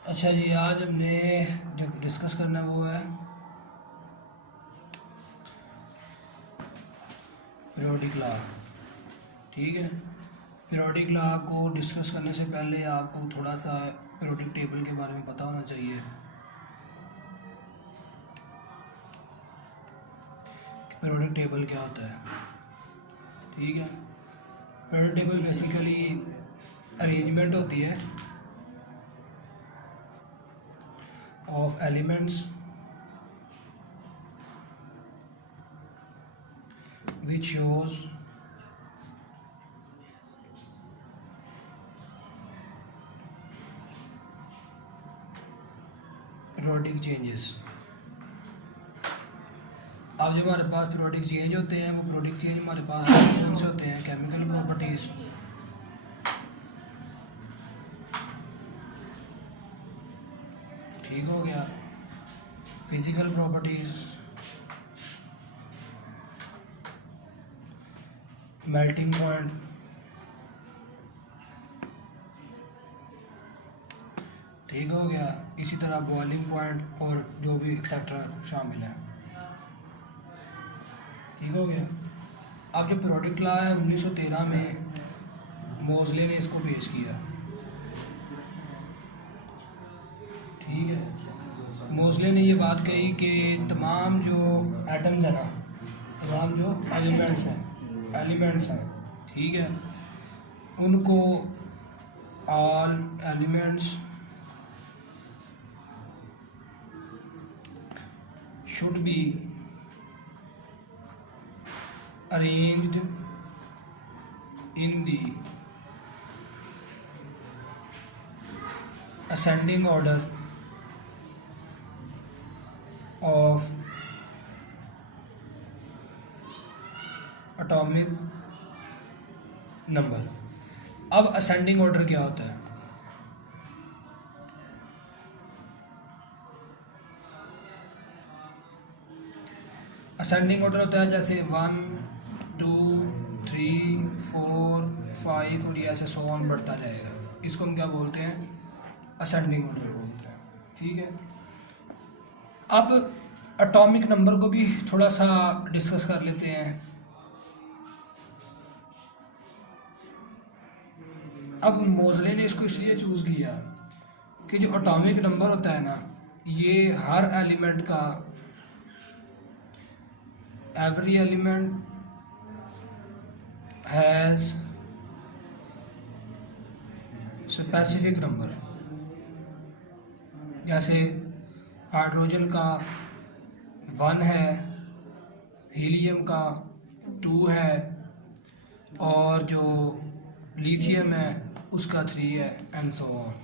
अच्छा जी, आज हमने जो डिस्कस करना है वो है पीरियोडिक लॉ। ठीक है, पीरियोडिक लॉ को डिस्कस करने से पहले आपको थोड़ा सा पीरियोडिक टेबल के बारे में पता होना चाहिए कि पीरियोडिक टेबल क्या होता है। ठीक है, पीरियोडिक टेबल बेसिकली अरेंजमेंट होती है of elements which shows periodic changes। अब जो हमारे पास periodic चेंज होते हैं वो periodic चेंज हमारे पास कौन से होते हैं? केमिकल प्रॉपर्टीज, ठीक हो गया, फिजिकल प्रॉपर्टीज, मेल्टिंग पॉइंट, ठीक हो गया, इसी तरह बॉइलिंग पॉइंट और जो भी एक्सेट्रा शामिल है। ठीक हो गया। अब जो पीरियोडिक लॉ है 1913 में मोज़ले ने इसको पेश किया। ठीक है, मोज़ले ने ये बात कही कि तमाम जो एटम्स हैं ना, तमाम जो एलिमेंट्स हैं, ठीक है, उनको all elements should be arranged in the ascending order of atomic number। अब ascending order क्या होता है? ascending order होता है जैसे 1 2 3 4 5 और ये ऐसे 100 ऑन बढ़ता जाएगा, इसको हम क्या बोलते हैं? असेंडिंग ऑर्डर बोलते हैं। ठीक है, अब एटॉमिक नंबर को भी थोड़ा सा डिस्कस कर लेते हैं। अब मोज़ले ने इसको इसलिए चूज़ किया कि जो एटॉमिक नंबर होता है ना, ये हर एलिमेंट का, every element has specific number. जैसे हाइड्रोजन का 1 है, हीलियम का 2 है, और जो लिथियम है उसका 3 है, एंड सो ऑन।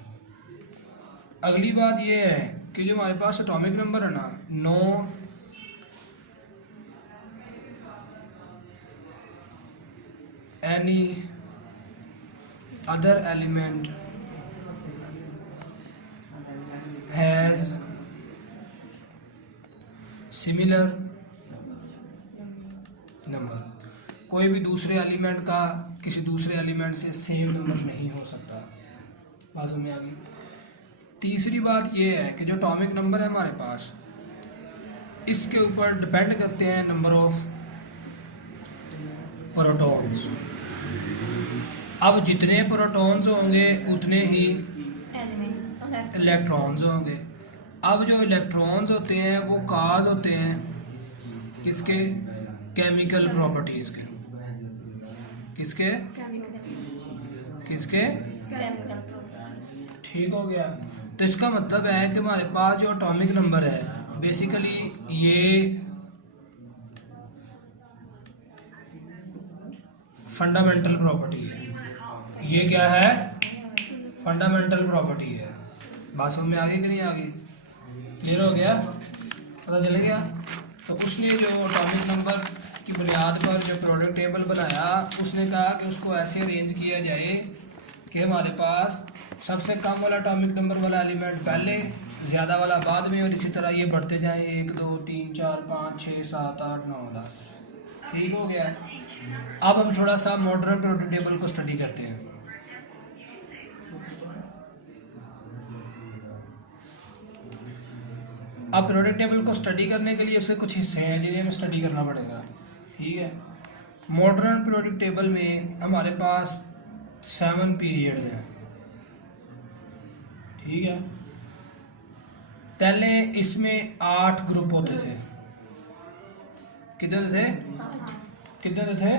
अगली बात ये है कि जो हमारे पास एटॉमिक नंबर है ना, 9 any other element has similar number। कोई भी दूसरे एलिमेंट का किसी दूसरे एलिमेंट से सेम नंबर नहीं हो सकता। बात समझ आ गई। तीसरी बात ये है कि जो एटॉमिक नंबर है हमारे पास, इसके ऊपर डिपेंड करते हैं नंबर ऑफ प्रोटॉन्स। अब जितने प्रोटॉन्स होंगे उतने ही इलेक्ट्रॉन्स होंगे। अब जो इलेक्ट्रॉन्स होते हैं वो काज होते हैं किसके? केमिकल प्रॉपर्टीज के। किसके? किसके? ठीक हो गया। तो इसका मतलब है कि हमारे पास जो एटॉमिक नंबर है बेसिकली ये फंडामेंटल प्रॉपर्टी है। ये क्या है? फंडामेंटल प्रॉपर्टी है। बात समझ में आ गई कि नहीं आ गई? क्लियर हो गया? पता चल गया? तो उसने जो एटॉमिक नंबर की बुनियाद पर जो पीरियोडिक टेबल बनाया, उसने कहा कि उसको ऐसे अरेंज किया जाए कि हमारे पास सबसे कम वाला एटॉमिक नंबर वाला एलिमेंट पहले, ज़्यादा वाला बाद में, और इसी तरह ये बढ़ते जाएं 1 2 3 4 5 6 7 8 9 10। ठीक हो गया। अब हम थोड़ा सा मॉडर्न पीरियोडिक टेबल को स्टडी करते हैं। अब पीरियोडिक टेबल को स्टडी करने के लिए उसके कुछ हिस्से हैं जिन्हें हमें स्टडी करना पड़ेगा, ठीक है। मॉडर्न पीरियोडिक टेबल में हमारे पास 7 पीरियड्स हैं, ठीक है। पहले इसमें 8 ग्रुप होते थे, कितने थे?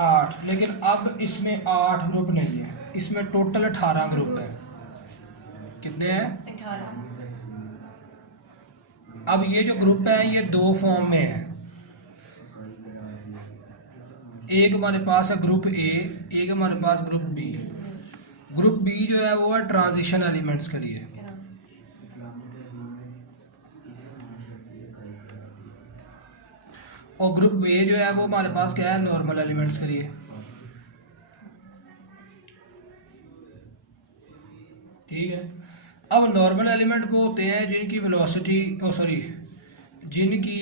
8। लेकिन अब इसमें 8 ग्रुप नहीं है, इसमें टोटल 18 ग्रुप है। कितने हैं? 18। अब ये जो ग्रुप है ये 2 फॉर्म में है। एक हमारे पास है ग्रुप ए, एक हमारे पास ग्रुप बी। ग्रुप बी जो है वो है ट्रांजिशन एलिमेंट्स के लिए, और ग्रुप ए जो है वो हमारे पास क्या है? नॉर्मल एलिमेंट्स के लिए, ठीक है। अब नॉर्मल एलिमेंट वो होते हैं जिनकी वेलोसिटी जिनकी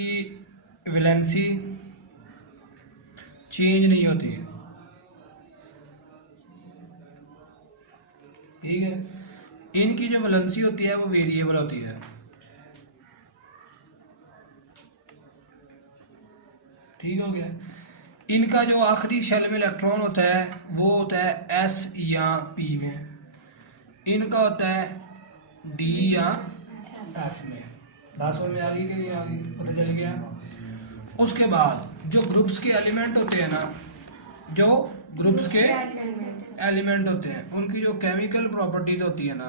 वैलेंसी चेंज नहीं होती, ठीक है। इनकी जो वैलेंसी होती है वो वेरिएबल होती है, ठीक हो गया। इनका जो आखिरी शेल में इलेक्ट्रॉन होता है वो होता है एस या पी में, इनका होता है डी या एफ में। बात समझ में आ गई कि नहीं आ गई? पता चल गया। उसके बाद जो ग्रुप्स के एलिमेंट होते हैं ना, जो ग्रुप्स के एलिमेंट होते हैं उनकी जो केमिकल प्रॉपर्टीज होती है ना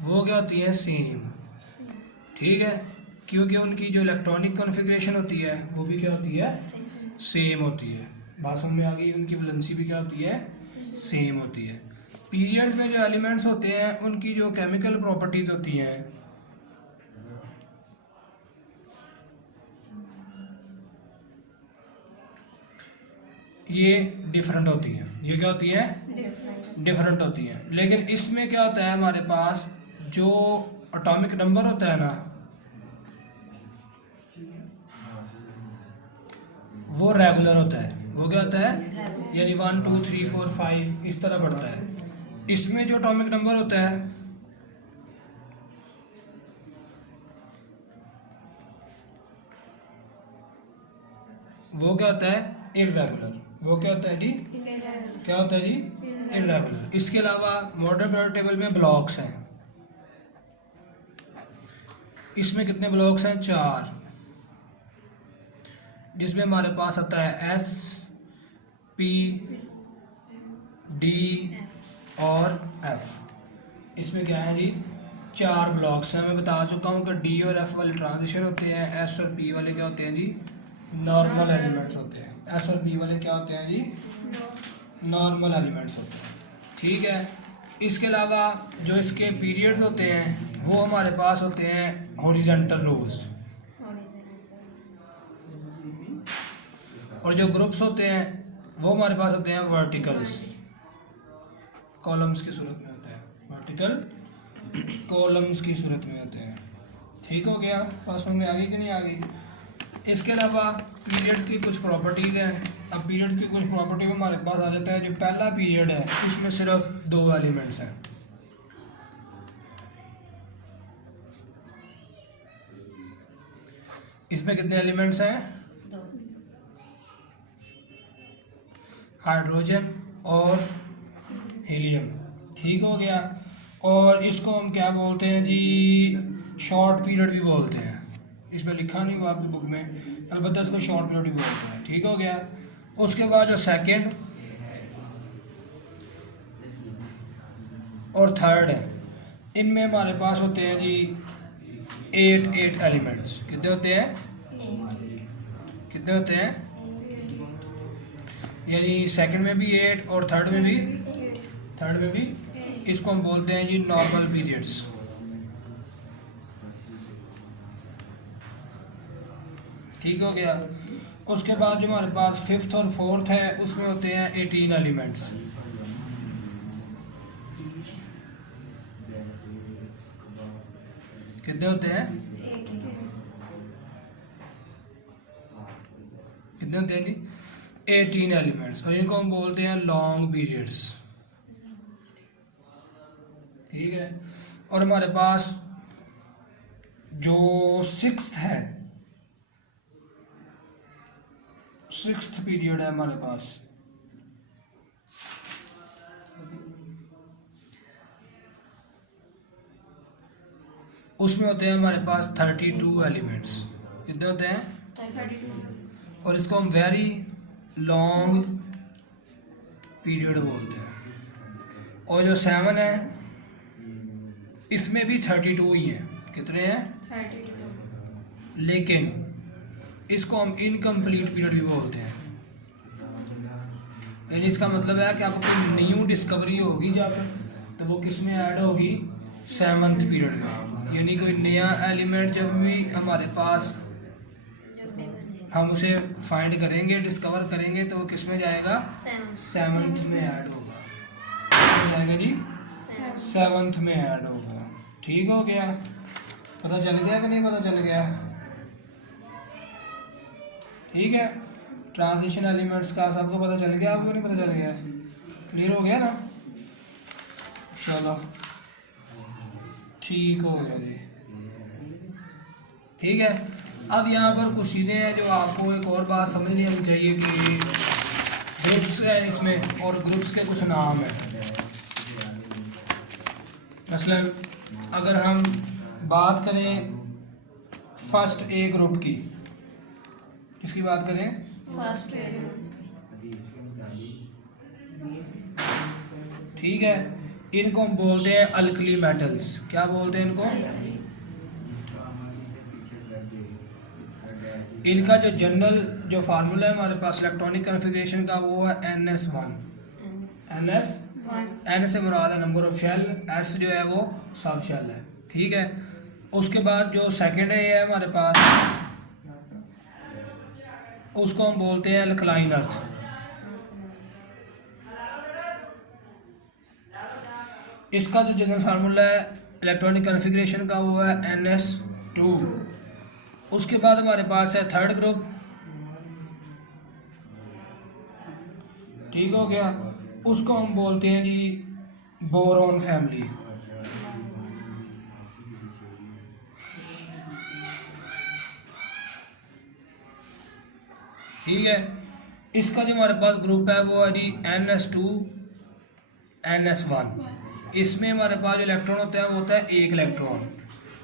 वो क्या होती है? सेम, ठीक है। क्योंकि उनकी जो इलेक्ट्रॉनिक कॉन्फ़िगरेशन होती है वो भी क्या होती है? सेम होती है। बात समझ में आ गई? उनकी वैलेंसी भी क्या होती है? सेम होती है। पीरियड्स में जो एलिमेंट्स होते हैं उनकी जो केमिकल प्रॉपर्टीज होती हैं ये डिफरेंट होती हैं। ये क्या होती है? डिफरेंट होती हैं। लेकिन इसमें क्या होता है? हमारे पास जो एटॉमिक नंबर होता है ना वो रेगुलर होता है। वो क्या होता है? यानी 1 2 3 4 5 इस तरह बढ़ता है। इसमें जो एटॉमिक नंबर होता है वो क्या होता है? इर्रेगुलर। वो क्या होता है जी? क्या होता है जी? इर्रेगुलर। इसके अलावा मॉडर्न पीरियोडिक टेबल में ब्लॉक्स हैं। इसमें कितने ब्लॉक्स हैं? 4, जिसमें हमारे पास आता है एस, पी, डी और एफ। इसमें क्या है जी? 4 ब्लॉक्स हैं। मैं बता चुका हूँ कि डी और एफ वाले ट्रांजिशन होते हैं, एस और पी वाले क्या होते हैं जी? नॉर्मल एलिमेंट्स होते हैं। एस और पी वाले क्या होते हैं जी? नॉर्मल एलिमेंट्स होते हैं, ठीक है। इसके अलावा जो इसके पीरियड्स होते हैं वो हमारे पास होते हैं हॉरिजॉन्टल रोज, और जो ग्रुप्स होते हैं वो हमारे पास होते हैं वर्टिकल्स, कॉलम्स की सूरत में होते हैं। वर्टिकल कॉलम्स की सूरत में होते हैं, ठीक हो गया? पास में आ गई कि नहीं आ गई? इसके अलावा पीरियड्स की कुछ प्रॉपर्टीज़ हैं। अब पीरियड्स की कुछ प्रॉपर्टी में हमारे पास आ जाता है जो पहला पीरियड है उसमें सिर्फ 2 एलिमेंट्स हैं। इसमें कितने एलिमेंट्स हैं? हाइड्रोजन और हीलियम, ठीक हो गया। और इसको हम क्या बोलते हैं जी? शॉर्ट पीरियड भी बोलते हैं। इसमें लिखा नहीं हुआ आपकी बुक में, अलबत्ता इसको शॉर्ट पीरियड भी बोलते हैं, ठीक हो गया। उसके बाद जो सेकंड और थर्ड है इनमें हमारे पास होते हैं जी 8 एलिमेंट्स। कितने होते हैं? कितने होते हैं? यानी सेकंड में भी 8 और थर्ड में भी। इसको हम बोलते हैं जी नॉर्मल पीरियड्स, ठीक हो गया। उसके बाद जो हमारे पास फिफ्थ और फोर्थ है उसमें होते हैं 18 एलिमेंट्स। कितने होते हैं? कितने होते हैं जी? 18 एलिमेंट्स, और इनको हम बोलते हैं लॉन्ग पीरियड्स, ठीक है। और हमारे पास जो सिक्स्थ है, सिक्स्थ पीरियड है हमारे पास, उसमें होते हैं हमारे पास 32 एलिमेंट्स। कितने होते हैं? 32। और इसको हम वेरी लॉन्ग पीरियड बोलते हैं। और जो 7 है इसमें भी 32 ही हैं। कितने हैं? 32। लेकिन इसको हम इनकम्प्लीट पीरियड भी बोलते हैं। यानी इसका मतलब है कि आपको कोई न्यू डिस्कवरी होगी जब, तो वो किस में ऐड होगी? 7th पीरियड में। यानी कोई नया एलिमेंट जब भी हमारे पास हम उसे फाइंड करेंगे, डिस्कवर करेंगे, तो वो किस में जाएगा? 7th में ऐड होगा। किस में जाएगा जी? 7th में ऐड होगा। ठीक हो गया? पता चल गया कि नहीं पता चल गया? ठीक है। ट्रांजिशन एलिमेंट्स का सबको पता चल गया, आपको नहीं पता चल गया? क्लियर हो गया ना? चलो ठीक हो गया जी। ठीक है। अब यहाँ पर कुछ चीज़ें हैं जो आपको एक और बात समझनी आनी चाहिए कि ग्रुप्स हैं इसमें, और ग्रुप्स के कुछ नाम हैं। मसलन अगर हम बात करें फर्स्ट ए ग्रुप की, किसकी बात करें? First A. ठीक है। इनको हम बोलते हैं अल्कली मेटल्स। क्या बोलते हैं इनको? इनका जो जनरल जो फार्मूला है हमारे पास इलेक्ट्रॉनिक कन्फिग्रेशन का, वो है NS1। N से मुराद है नंबर ऑफ शेल, S जो है वो सब शेल है। ठीक है। उसके बाद जो सेकेंड है हमारे पास, उसको हम बोलते हैं अल्कलाइन अर्थ। इसका जो जनरल फार्मूला है इलेक्ट्रॉनिक कन्फिग्रेशन का, वो है NS2। उसके बाद हमारे पास है थर्ड ग्रुप। ठीक हो गया। उसको हम बोलते हैं जी बोरॉन फैमिली। ठीक है। इसका जो हमारे पास ग्रुप है वो है जी NS2 NS1। इसमें हमारे पास जो इलेक्ट्रॉन होता है वो होता है 1 इलेक्ट्रॉन।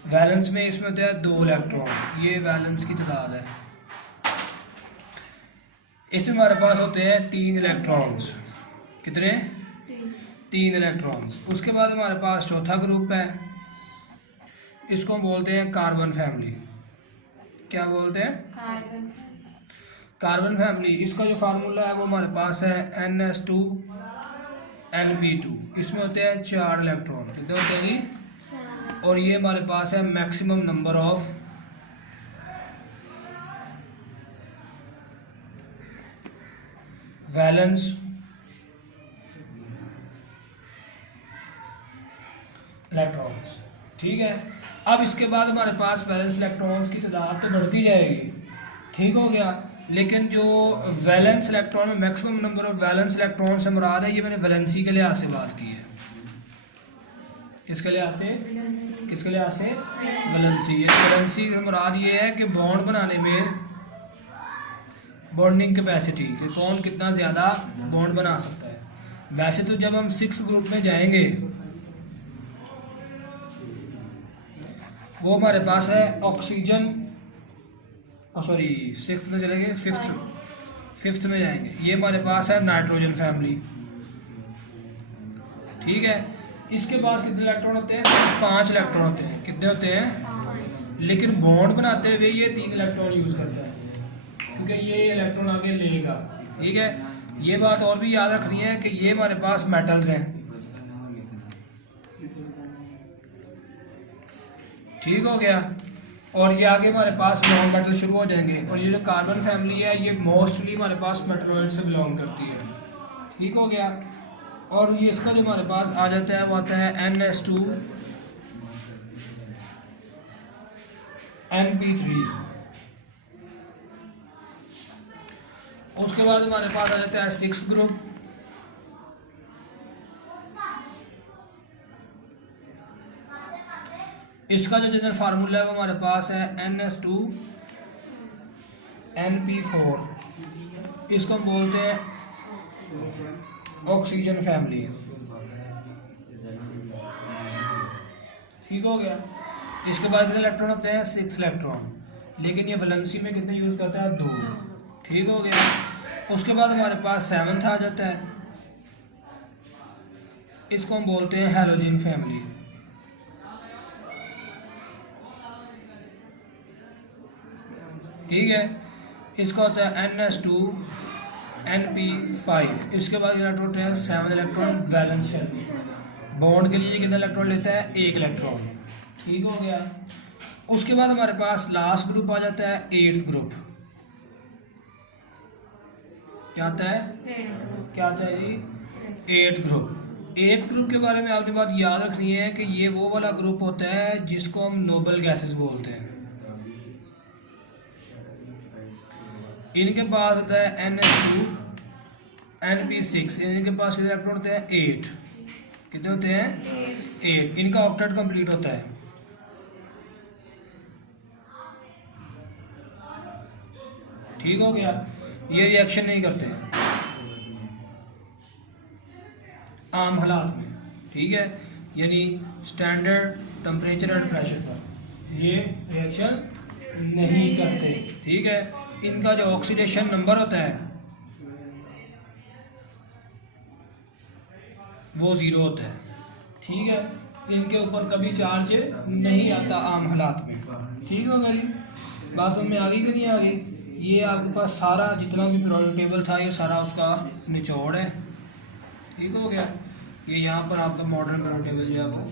वैलेंस में इसमें होता है 2 इलेक्ट्रॉन। ये वैलेंस की तादाद है। इसमें हमारे पास होते हैं 3 इलेक्ट्रॉन्स। कितने? 3 इलेक्ट्रॉन्स। उसके बाद हमारे पास चौथा ग्रुप है, इसको हम बोलते हैं कार्बन फैमिली। क्या बोलते हैं? Carbon family. इसका जो फार्मूला है वो हमारे पास है NS2 NP2। इसमें होते हैं 4 इलेक्ट्रॉन। कितने होते हैं जी? और ये हमारे पास है maximum number of valence electrons. ठीक है। अब इसके बाद हमारे पास वैलेंस इलेक्ट्रॉन्स की तादाद तो बढ़ती जाएगी। ठीक हो गया। लेकिन जो वैलेंस इलेक्ट्रॉन में maximum number of valence electron से मुराद है, ये मैंने वैलेंसी के लिहाज से बात की है। किसके लिहाज से? किसके लिहाज से? वैलेंसी। वैलेंसी से मुराद ये है कि बॉन्ड बनाने में बॉन्डिंग कैपेसिटी, कि कौन कितना ज़्यादा बॉन्ड बना सकता है। वैसे तो जब हम 6 ग्रुप में जाएंगे, वो हमारे पास है ऑक्सीजन, सॉरी 6th में चले गए, 5th में जाएंगे। ये हमारे पास है नाइट्रोजन फैमिली। ठीक है। इसके पास कितने इलेक्ट्रॉन होते हैं? 5 इलेक्ट्रॉन होते हैं। कितने होते हैं? लेकिन बॉन्ड बनाते हुए ये 3 इलेक्ट्रॉन यूज़ करता है, क्योंकि ये इलेक्ट्रॉन आगे लेगा। ठीक है। ये बात और भी याद रखनी है कि ये हमारे पास मेटल्स हैं। ठीक हो गया। और ये आगे हमारे पास नॉन मेटल शुरू हो जाएंगे। और ये जो कार्बन फैमिली है ये मोस्टली हमारे पास मेटलॉइड से बिलोंग करती है। ठीक हो गया। और ये इसका जो हमारे पास आ जाता है वो आता है NS2 NP3। उसके बाद हमारे पास आ जाता है 6th ग्रुप। इसका जो जनरल फार्मूला है वो हमारे पास है NS2NP4, इसको हम बोलते हैं ऑक्सीजन फैमिली। ठीक हो गया। इसके बाद कितने इलेक्ट्रॉन होते हैं? 6 इलेक्ट्रॉन, लेकिन ये वैलेंसी में कितने यूज़ करता है? 2। ठीक हो गया। उसके बाद हमारे पास 7th आ जाता है, इसको हम बोलते हैं हैलोजन फैमिली। ठीक है। इसका होता है NS2NP5। इसके बाद इलेक्ट्रॉन होते हैं 7 इलेक्ट्रॉन वैलेंस शेल। बॉन्ड के लिए कितना इलेक्ट्रॉन लेता है? 1 इलेक्ट्रॉन। ठीक हो गया। उसके बाद हमारे पास लास्ट ग्रुप आ जाता है 8th ग्रुप। क्या आता है? क्या आता है जी? 8th group. 8th ग्रुप के बारे में आपने बात याद रखनी है कि ये वो वाला ग्रुप होता है जिसको हम नोबल गैसेस बोलते हैं। इनके पास होता है NS2NP6। इनके पास कितने इलेक्ट्रॉन होते हैं? 8। कितने होते हैं? 8। इनका ऑक्टेट कंप्लीट होता है। ठीक हो गया। ये रिएक्शन नहीं करते आम हालात में। ठीक है, यानी स्टैंडर्ड टेम्परेचर एंड प्रेशर पर ये रिएक्शन नहीं करते। ठीक है। इनका जो ऑक्सीडेशन नंबर होता है वो 0 होता है। ठीक है। इनके ऊपर कभी चार्ज नहीं आता आम हालात में। ठीक हो गया जी। बात समझ में आ गई कि नहीं आ गई? ये आपके पास सारा जितना भी पीरियोडिक टेबल था ये सारा उसका निचोड़ है। ठीक हो गया। ये यहाँ पर आपका मॉडर्न पीरियोडिक टेबल जो है वो